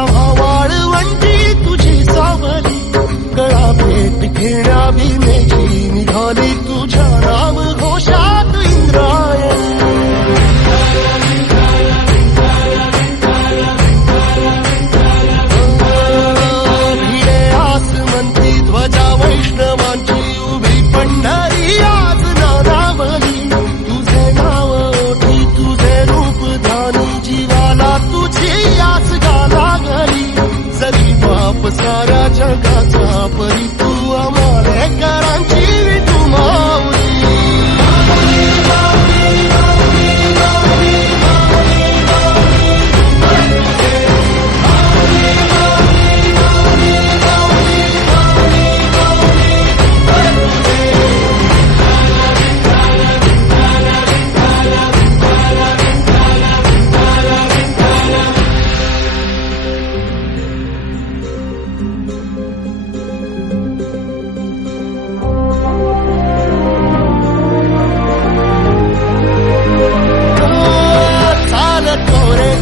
आम्हा वाळवंटी तुझी सावली गळा भेट घेण्या भीमेची निघाली तुझ्या नाम घोषात इंद्रायणी भिडे आसमंती ध्वजा वैष्णवांची उभी पंढरी आज नादावली तुझे नाव ओठी तुझे रूप ध्यानी जीवाला तुझी आस गाला गली जरी बाप साऱ्या जगाचा परी तू आमालेकरांची विठू माऊली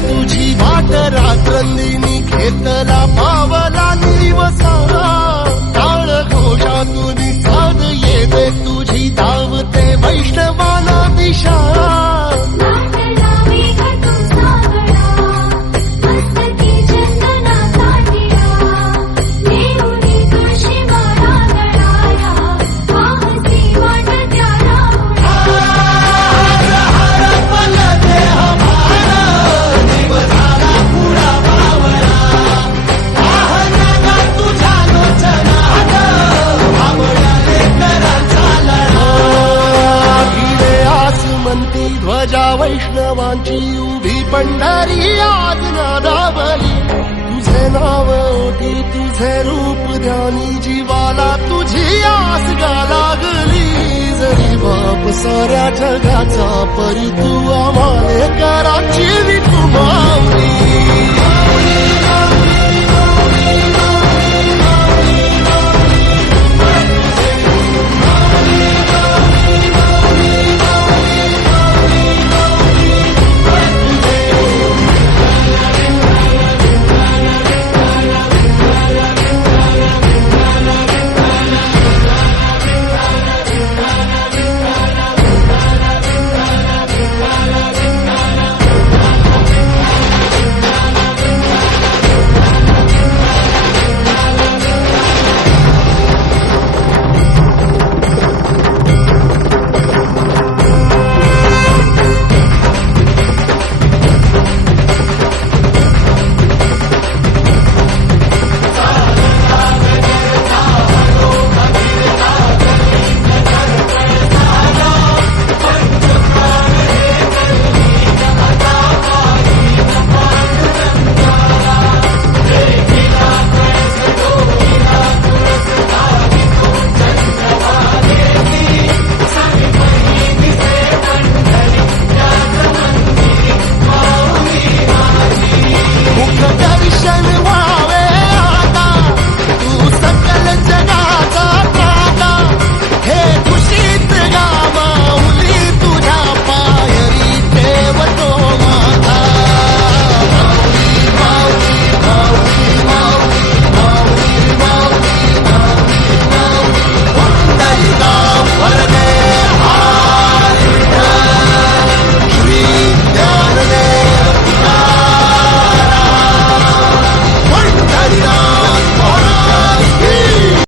तुझी वाट रात्रंदिनी घेतला पावला निवसा टाळ घोषातून साध येते तुझी धावते वैष्णवाला दिशा ध्वजा वैष्णवांची उभी पंढरी आज नादावली तुझे नाव ओठी तुझे रूप ध्यानी जीवाला तुझी आस गा लागली जरी बाप साऱ्या जगाचा परी तू आम्हालेकरांची विठू माऊली